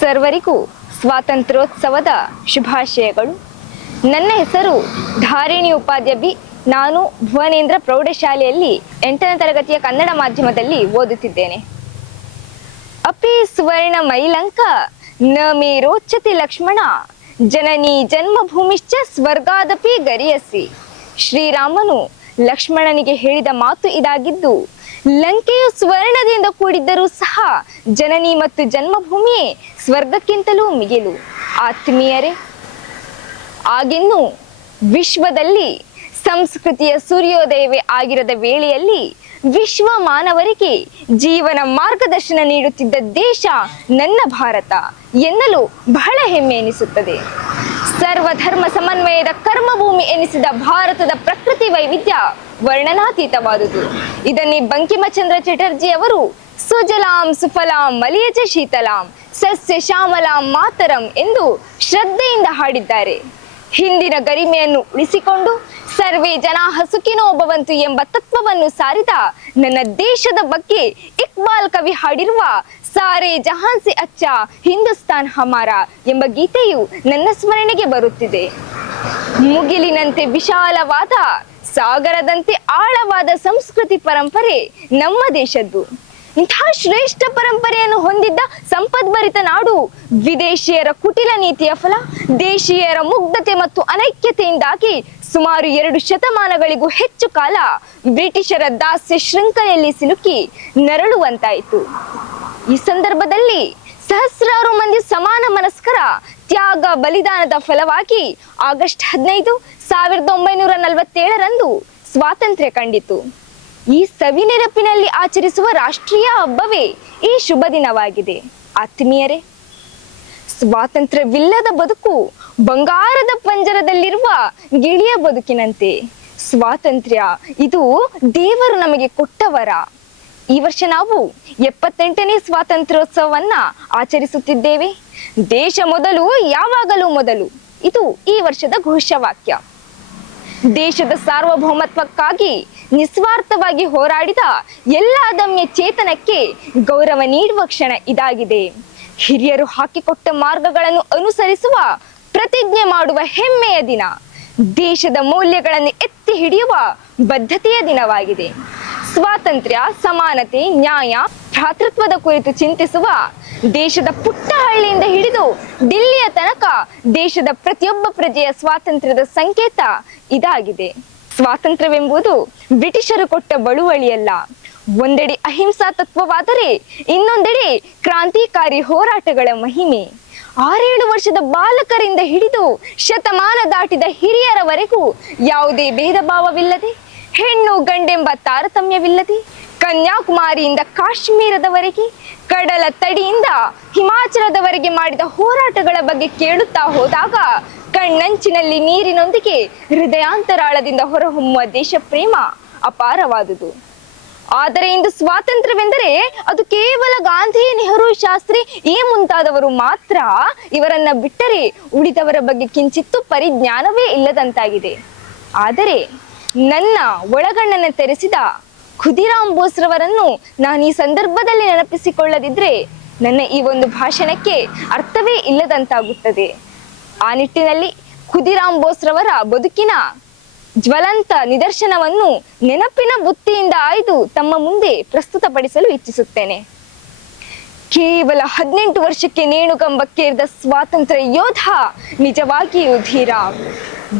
ಸರ್ವರಿಗೂ ಸ್ವಾತಂತ್ರ್ಯೋತ್ಸವದ ಶುಭಾಶಯಗಳು. ನನ್ನ ಹೆಸರು ಧಾರಿಣಿ ಉಪಾಧ್ಯ ನಾನು ಭುವನೇಂದ್ರ ಪ್ರೌಢಶಾಲೆಯಲ್ಲಿ ಎಂಟನೇ ತರಗತಿಯ ಕನ್ನಡ ಮಾಧ್ಯಮದಲ್ಲಿ ಓದುತ್ತಿದ್ದೇನೆ. ಅಪಿ ಸುವರ್ಣ ಮೈಲಂಕ, ನ ಮೇ ರೋಚತಿ ಲಕ್ಷ್ಮಣ, ಜನನಿ ಜನ್ಮಭೂಮಿಶ್ಚ ಸ್ವರ್ಗಾದಪಿ ಗರಿಯಸಿ. ಶ್ರೀರಾಮನು ಲಕ್ಷ್ಮಣನಿಗೆ ಹೇಳಿದ ಮಾತು ಇದಾಗಿದ್ದು ಲಂಕೆಯು ಸ್ವರ್ಣದಿಂದ ಕೂಡಿದ್ದರೂ ಸಹ ಜನನಿ ಮತ್ತು ಜನ್ಮಭೂಮಿಯೇ ಸ್ವರ್ಗಕ್ಕಿಂತಲೂ ಮಿಗಿಲು. ಆತ್ಮೀಯರೇ, ಆಗಿನ್ನು ವಿಶ್ವದಲ್ಲಿ ಸಂಸ್ಕೃತಿಯ ಸೂರ್ಯೋದಯವೇ ಆಗಿರದ ವೇಳೆಯಲ್ಲಿ ವಿಶ್ವ ಮಾನವರಿಗೆ ಜೀವನ ಮಾರ್ಗದರ್ಶನ ನೀಡುತ್ತಿದ್ದ ದೇಶ ನನ್ನ ಭಾರತ ಎನ್ನಲು ಬಹಳ ಹೆಮ್ಮೆ ಎನಿಸುತ್ತದೆ. ಸರ್ವಧರ್ಮ ಸಮನ್ವಯದ ಕರ್ಮಭೂಮಿ ಎನಿಸಿದ ಭಾರತದ ಪ್ರಕೃತಿ ವೈವಿಧ್ಯ ವರ್ಣನಾತೀತವಾದುದು. ಇದನ್ನೇ ಬಂಕಿಮಚಂದ್ರ ಚಟರ್ಜಿ ಅವರು ಸುಜಲಾಂ ಸುಫಲಾಂ ಮಲಿಯಜ ಶೀತಲಾಂ ಸಸ್ಯ ಶ್ಯಾಮಲಾಂ ಮಾತರಂ ಎಂದು ಶ್ರದ್ಧೆಯಿಂದ ಹಾಡಿದ್ದಾರೆ. ಹಿಂದಿನ ಗರಿಮೆಯನ್ನು ಉಳಿಸಿಕೊಂಡು ಸರ್ವೇ ಜನ ಹಸುಕಿನೋ ಒಬ್ಬವಂತು ಎಂಬ ತತ್ವವನ್ನು ಸಾರಿದ ನನ್ನ ದೇಶದ ಬಗ್ಗೆ ಇಕ್ಬಾಲ್ ಕವಿ ಹಾಡಿರುವ ಸಾರೆ ಜಹಾನ್ ಸೆ ಅಚ್ಚ ಹಿಂದೂಸ್ತಾನ್ ಹಮಾರ ಎಂಬ ಗೀತೆಯು ನನ್ನ ಸ್ಮರಣೆಗೆ ಬರುತ್ತಿದೆ. ಮುಗಿಲಿನಂತೆ ವಿಶಾಲವಾದ, ಸಾಗರದಂತೆ ಆಳವಾದ ಸಂಸ್ಕೃತಿ ಪರಂಪರೆ ನಮ್ಮ ದೇಶದ್ದು. ಇಂತಹ ಶ್ರೇಷ್ಠ ಪರಂಪರೆಯನ್ನು ಹೊಂದಿದ್ದ ಸಂಪದ್ಭರಿತ ನಾಡು, ವಿದೇಶಿಯರ ಕುಟಿಲ ನೀತಿಯ ಫಲ, ದೇಶೀಯರ ಮುಗ್ಧತೆ ಮತ್ತು ಅನೈಕ್ಯತೆಯಿಂದಾಗಿ ಸುಮಾರು ಎರಡು ಶತಮಾನಗಳಿಗೂ ಹೆಚ್ಚು ಕಾಲ ಬ್ರಿಟಿಷರ ದಾಸ್ಯ ಶೃಂಖಲೆಯಲ್ಲಿ ಸಿಲುಕಿ ನರಳುವಂತಾಯಿತು. ಈ ಸಂದರ್ಭದಲ್ಲಿ ಸಹಸ್ರಾರು ಮಂದಿ ಸಮಾನ ಮನಸ್ಕರ ತ್ಯಾಗ ಬಲಿದಾನದ ಫಲವಾಗಿ ಆಗಸ್ಟ್ ಹದಿನೈದು, ಸಾವಿರದ ಒಂಬೈನೂರ ನಲವತ್ತೇಳರಂದು ಸ್ವಾತಂತ್ರ್ಯ ಕಂಡಿತು. ಈ ಸವಿ ನೆನಪಿನಲ್ಲಿ ಆಚರಿಸುವ ರಾಷ್ಟ್ರೀಯ ಹಬ್ಬವೇ ಈ ಶುಭ ದಿನವಾಗಿದೆ. ಆತ್ಮೀಯರೇ, ಸ್ವಾತಂತ್ರ್ಯವಿಲ್ಲದ ಬದುಕು ಬಂಗಾರದ ಪಂಜರದಲ್ಲಿರುವ ಗಿಳಿಯ ಬದುಕಿನಂತೆ. ಸ್ವಾತಂತ್ರ್ಯ ಇದು ದೇವರು ನಮಗೆ ಕೊಟ್ಟವರ. ಈ ವರ್ಷ ನಾವು ಎಪ್ಪತ್ತೆಂಟನೇ ಸ್ವಾತಂತ್ರ್ಯೋತ್ಸವವನ್ನ ಆಚರಿಸುತ್ತಿದ್ದೇವೆ. ದೇಶ ಮೊದಲು, ಯಾವಾಗಲೂ ಮೊದಲು. ಇದು ಈ ವರ್ಷದ ಘೋಷವಾಕ್ಯ. ದೇಶದ ಸಾರ್ವಭೌಮತ್ವಕ್ಕಾಗಿ ನಿಸ್ವಾರ್ಥವಾಗಿ ಹೋರಾಡಿದ ಎಲ್ಲ ಅದಮ್ಯ ಚೇತನಕ್ಕೆ ಗೌರವ ನೀಡುವ ಕ್ಷಣ ಇದಾಗಿದೆ. ಹಿರಿಯರು ಹಾಕಿಕೊಟ್ಟ ಮಾರ್ಗಗಳನ್ನು ಅನುಸರಿಸುವ, ಪ್ರತಿಜ್ಞೆ ಮಾಡುವ ಹೆಮ್ಮೆಯ ದಿನ. ದೇಶದ ಮೌಲ್ಯಗಳನ್ನು ಎತ್ತಿ ಹಿಡಿಯುವ ಬದ್ಧತೆಯ ದಿನವಾಗಿದೆ. ಸ್ವಾತಂತ್ರ್ಯ, ಸಮಾನತೆ, ನ್ಯಾಯ, ಭ್ರಾತೃತ್ವದ ಕುರಿತು ಚಿಂತಿಸುವ, ದೇಶದ ಪುಟ್ಟ ಹಳ್ಳಿಯಿಂದ ಹಿಡಿದು ದಿಲ್ಲಿಯ ತನಕ ದೇಶದ ಪ್ರತಿಯೊಬ್ಬ ಪ್ರಜೆಯ ಸ್ವಾತಂತ್ರ್ಯದ ಸಂಕೇತ ಇದಾಗಿದೆ. ಸ್ವಾತಂತ್ರ್ಯವೆಂಬುದು ಬ್ರಿಟಿಷರು ಕೊಟ್ಟ ಬಳುವಳಿಯಲ್ಲ. ಒಂದೆಡೆ ಅಹಿಂಸಾ ತತ್ವವಾದರೆ ಇನ್ನೊಂದೆಡೆ ಕ್ರಾಂತಿಕಾರಿ ಹೋರಾಟಗಳ ಮಹಿಮೆ. ಆರೇಳು ವರ್ಷದ ಬಾಲಕರಿಂದ ಹಿಡಿದು ಶತಮಾನ ದಾಟಿದ ಹಿರಿಯರವರೆಗೂ ಯಾವುದೇ ಭೇದ ಭಾವವಿಲ್ಲದೆ ಹೆಣ್ಣು ಗಂಡೆಂಬ ತಾರತಮ್ಯವಿಲ್ಲದೆ, ಕನ್ಯಾಕುಮಾರಿಯಿಂದ ಕಾಶ್ಮೀರದವರೆಗೆ, ಕಡಲ ತಡಿಯಿಂದ ಹಿಮಾಚಲದವರೆಗೆ ಮಾಡಿದ ಹೋರಾಟಗಳ ಬಗ್ಗೆ ಕೇಳುತ್ತಾ ಹೋದಾಗ ಕಣ್ಣಂಚಿನಲ್ಲಿ ನೀರಿನೊಂದಿಗೆ ಹೃದಯಾಂತರಾಳದಿಂದ ಹೊರಹೊಮ್ಮುವ ದೇಶ ಪ್ರೇಮ ಅಪಾರವಾದುದು. ಆದರೆ ಇಂದು ಸ್ವಾತಂತ್ರ್ಯವೆಂದರೆ ಅದು ಕೇವಲ ಗಾಂಧಿ ನೆಹರು ಶಾಸ್ತ್ರಿ ಈ ಮುಂತಾದವರು ಮಾತ್ರ ಇವರನ್ನ ಬಿಟ್ಟರೆ ಉಳಿದವರ ಬಗ್ಗೆ ಕಿಂಚಿತ್ತು ಪರಿಜ್ಞಾನವೇ ಇಲ್ಲದಂತಾಗಿದೆ. ಆದರೆ ನನ್ನ ಒಳಗಣ್ಣನ್ನು ತೆರೆಸಿದ ಖುದಿರಾಮ್ ಬೋಸ್ರವರನ್ನು ನಾನು ಈ ಸಂದರ್ಭದಲ್ಲಿ ನೆನಪಿಸಿಕೊಳ್ಳದಿದ್ರೆ ನನ್ನ ಈ ಒಂದು ಭಾಷಣಕ್ಕೆ ಅರ್ಥವೇ ಇಲ್ಲದಂತಾಗುತ್ತದೆ. ಆ ನಿಟ್ಟಿನಲ್ಲಿ ಖುದಿರಾಮ್ ಬೋಸ್ರವರ ಬದುಕಿನ ಜ್ವಲಂತ ನಿದರ್ಶನವನ್ನು ನೆನಪಿನ ಬುತ್ತಿಯಿಂದ ಆಯ್ದು ತಮ್ಮ ಮುಂದೆ ಪ್ರಸ್ತುತಪಡಿಸಲು ಇಚ್ಛಿಸುತ್ತೇನೆ. ಕೇವಲ ಹದಿನೆಂಟು ವರ್ಷಕ್ಕೆ ನೇಣುಗಂಬಕ್ಕೇರಿದ ಸ್ವಾತಂತ್ರ್ಯ ಯೋಧ ನಿಜವಾಗಿಯೂ ಧೀರ.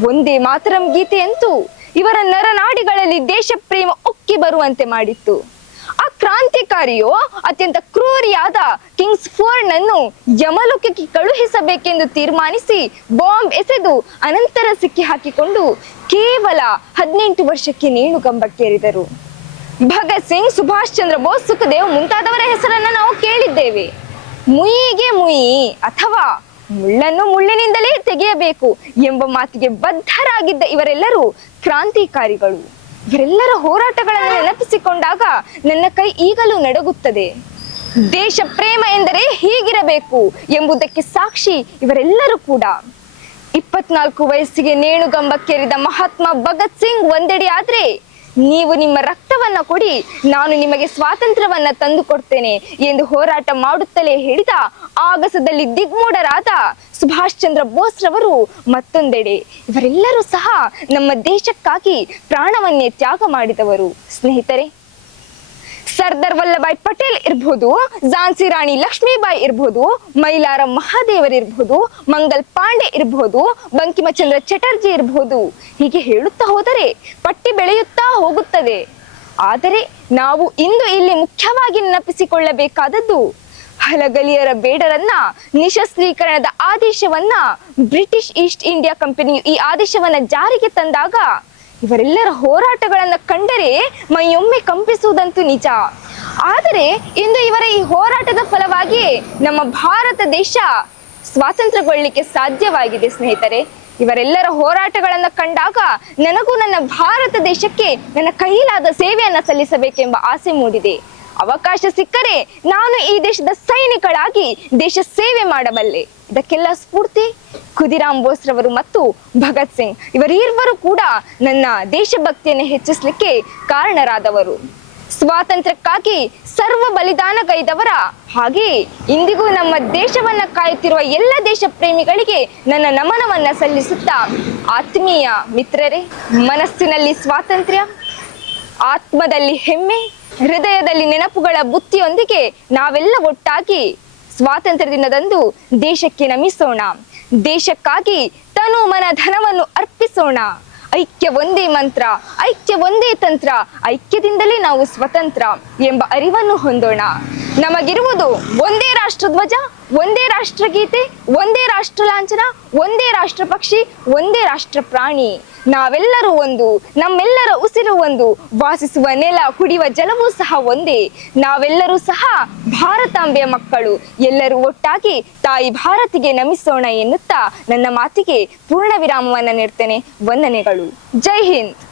ಒಂದೇ ಮಾತರಂ ಗೀತೆಯಂತೂ ಇವರ ನರನಾಡಿಗಳಲ್ಲಿ ದೇಶ ಪ್ರೇಮ ಬರುವಂತೆ ಮಾಡಿತ್ತು. ಕ್ರಾಂತಿಕಾರಿಯು ಅತ್ಯಂತ ಕ್ರೂರಿಯಾದ ಕಿಂಗ್ಸ್ ಫೋರ್ಡ್ನನ್ನು ಯಮಲೋಕಕ್ಕೆ ಕಳುಹಿಸಬೇಕೆಂದು ತೀರ್ಮಾನಿಸಿ ಬಾಂಬ್ ಎಸೆದು ಅನಂತರ ಸಿಕ್ಕಿ ಹಾಕಿಕೊಂಡು ಕೇವಲ ಹದಿನೆಂಟು ವರ್ಷಕ್ಕೆ ನೇಣುಗಂಬಕ್ಕೇರಿದರು ಭಗತ್ ಸಿಂಗ್, ಸುಭಾಷ್ ಚಂದ್ರ ಬೋಸ್, ಸುಖದೇವ್ ಮುಂತಾದವರ ಹೆಸರನ್ನ ನಾವು ಕೇಳಿದ್ದೇವೆ. ಮುಯಿಗೆ ಮುಯಿ ಅಥವಾ ಮುಳ್ಳನ್ನು ಮುಳ್ಳಿನಿಂದಲೇ ತೆಗೆಯಬೇಕು ಎಂಬ ಮಾತಿಗೆ ಬದ್ಧರಾಗಿದ್ದ ಇವರೆಲ್ಲರೂ ಕ್ರಾಂತಿಕಾರಿಗಳು. ಇವರೆಲ್ಲರ ಹೋರಾಟಗಳನ್ನು ನೆನಪಿಸಿಕೊಂಡಾಗ ನನ್ನ ಕೈ ಈಗಲೂ ನಡಗುತ್ತದೆ. ದೇಶ ಪ್ರೇಮ ಎಂದರೆ ಹೀಗಿರಬೇಕು ಎಂಬುದಕ್ಕೆ ಸಾಕ್ಷಿ ಇವರೆಲ್ಲರೂ ಕೂಡ. ಇಪ್ಪತ್ನಾಲ್ಕು ವಯಸ್ಸಿಗೆ ನೇಣುಗಂಬಕ್ಕೇರಿದ ಮಹಾತ್ಮ ಭಗತ್ ಸಿಂಗ್ ಒಂದೆಡೆ ಆದ್ರೆ ನೀವು ನಿಮ್ಮ ರಕ್ತವನ್ನ ಕೊಡಿ, ನಾನು ನಿಮಗೆ ಸ್ವಾತಂತ್ರ್ಯವನ್ನ ತಂದು ಕೊಡ್ತೇನೆ ಎಂದು ಹೋರಾಟ ಮಾಡುತ್ತಲೇ ಹೇಳಿದ ಆಗಸದಲ್ಲಿ ದಿಗ್ಮೂಢರಾದ ಸುಭಾಷ್ ಚಂದ್ರ ಬೋಸ್ ರವರು ಮತ್ತೊಂದೆಡೆ. ಇವರೆಲ್ಲರೂ ಸಹ ನಮ್ಮ ದೇಶಕ್ಕಾಗಿ ಪ್ರಾಣವನ್ನೇ ತ್ಯಾಗ ಮಾಡಿದವರು. ಸ್ನೇಹಿತರೆ ಸರ್ದಾರ್ ವಲ್ಲಭಾಯ್ ಪಟೇಲ್ ಇರ್ಬೋದು, ಝಾನ್ಸಿ ರಾಣಿ ಲಕ್ಷ್ಮೀಬಾಯಿ ಇರ್ಬೋದು, ಮೈಲಾರ ಮಹಾದೇವರ್ ಇರ್ಬೋದು, ಮಂಗಲ್ ಪಾಂಡೆ ಇರ್ಬೋದು ಬಂಕಿಮಚಂದ್ರ ಚಟರ್ಜಿ ಇರ್ಬೋದು. ಹೀಗೆ ಹೇಳುತ್ತಾ ಹೋದರೆ ಪಟ್ಟಿ ಬೆಳೆಯುತ್ತಾ ಹೋಗುತ್ತದೆ. ಆದರೆ ನಾವು ಇಂದು ಇಲ್ಲಿ ಮುಖ್ಯವಾಗಿ ನೆನಪಿಸಿಕೊಳ್ಳಬೇಕಾದದ್ದು, ಹಲಗಲಿಯರ ಬೇಡರನ್ನ, ನಿಶಸ್ತ್ರೀಕರಣದ ಆದೇಶವನ್ನ ಬ್ರಿಟಿಷ್ ಈಸ್ಟ್ ಇಂಡಿಯಾ ಕಂಪನಿಯು ಈ ಆದೇಶವನ್ನ ಜಾರಿಗೆ ತಂದಾಗ ಇವರೆಲ್ಲರ ಹೋರಾಟಗಳನ್ನು ಕಂಡರೆ ಮೈಯೊಮ್ಮೆ ಕಂಪಿಸುವುದಂತೂ ನಿಜ. ಆದರೆ ಇಂದು ಇವರ ಈ ಹೋರಾಟದ ಫಲವಾಗಿ ನಮ್ಮ ಭಾರತ ದೇಶ ಸ್ವಾತಂತ್ರ್ಯಗೊಳ್ಳಲಿಕ್ಕೆ ಸಾಧ್ಯವಾಗಿದೆ ಸ್ನೇಹಿತರೆ. ಇವರೆಲ್ಲರ ಹೋರಾಟಗಳನ್ನು ಕಂಡಾಗ ನನಗೂ ನನ್ನ ಭಾರತ ದೇಶಕ್ಕೆ ನನ್ನ ಕೈಲಾದ ಸೇವೆಯನ್ನು ಸಲ್ಲಿಸಬೇಕೆಂಬ ಆಸೆ ಮೂಡಿದೆ. ಅವಕಾಶ ಸಿಕ್ಕರೆ ನಾನು ಈ ದೇಶದ ಸೈನಿಕಳಾಗಿ ದೇಶ ಸೇವೆ ಮಾಡಬಲ್ಲೆ. ಇದಕ್ಕೆಲ್ಲ ಸ್ಫೂರ್ತಿ, ಖುದಿರಾಮ್ ಬೋಸ್ರವರು ಮತ್ತು ಭಗತ್ ಸಿಂಗ್. ಇವರಿರುವರು ಕೂಡ ನನ್ನ ದೇಶಭಕ್ತಿಯನ್ನು ಹೆಚ್ಚಿಸಲಿಕ್ಕೆ ಕಾರಣರಾದವರು. ಸ್ವಾತಂತ್ರ್ಯಕ್ಕಾಗಿ ಸರ್ವ ಬಲಿದಾನಗೈದವರ ಹಾಗೆ ಇಂದಿಗೂ ನಮ್ಮ ದೇಶವನ್ನ ಕಾಯುತ್ತಿರುವ ಎಲ್ಲ ದೇಶ ಪ್ರೇಮಿಗಳಿಗೆ ನನ್ನ ನಮನವನ್ನ ಸಲ್ಲಿಸುತ್ತಾ ಆತ್ಮೀಯ ಮಿತ್ರರೇ, ಮನಸ್ಸಿನಲ್ಲಿ ಸ್ವಾತಂತ್ರ್ಯ, ಆತ್ಮದಲ್ಲಿ ಹೆಮ್ಮೆ ಹೃದಯದಲ್ಲಿ ನೆನಪುಗಳ ಬುತ್ತಿಯೊಂದಿಗೆ ನಾವೆಲ್ಲ ಒಟ್ಟಾಗಿ ಸ್ವಾತಂತ್ರ್ಯ ದಿನದಂದು ದೇಶಕ್ಕೆ ನಮಿಸೋಣ. ದೇಶಕ್ಕಾಗಿ ತನು ಮನ ಧನವನ್ನು ಅರ್ಪಿಸೋಣ. ಐಕ್ಯ ಒಂದೇ ಮಂತ್ರ, ಐಕ್ಯ ಒಂದೇ ತಂತ್ರ, ಐಕ್ಯದಿಂದಲೇ ನಾವು ಸ್ವತಂತ್ರ ಎಂಬ ಅರಿವನ್ನು ಹೊಂದೋಣ. ನಮಗಿರುವುದು ಒಂದೇ ರಾಷ್ಟ್ರಧ್ವಜ, ಒಂದೇ ರಾಷ್ಟ್ರಗೀತೆ, ಒಂದೇ ರಾಷ್ಟ್ರ ಲಾಂಛನ ಒಂದೇ ರಾಷ್ಟ್ರ ಪಕ್ಷಿ ಒಂದೇ ರಾಷ್ಟ್ರ ಪ್ರಾಣಿ ನಾವೆಲ್ಲರೂ ಒಂದು, ನಮ್ಮೆಲ್ಲರ ಉಸಿರು ಒಂದು, ವಾಸಿಸುವ ನೆಲ, ಕುಡಿಯುವ ಜಲವೂ ಸಹ ಒಂದೇ. ನಾವೆಲ್ಲರೂ ಸಹ ಭಾರತಾಂಬೆಯ ಮಕ್ಕಳು. ಎಲ್ಲರೂ ಒಟ್ಟಾಗಿ ತಾಯಿ ಭಾರತಿಗೆ ನಮಿಸೋಣ ಎನ್ನುತ್ತಾ ನನ್ನ ಮಾತಿಗೆ ಪೂರ್ಣ ವಿರಾಮವನ್ನು ನೀಡ್ತೇನೆ. ವಂದನೆಗಳು. ಜೈ ಹಿಂದ್.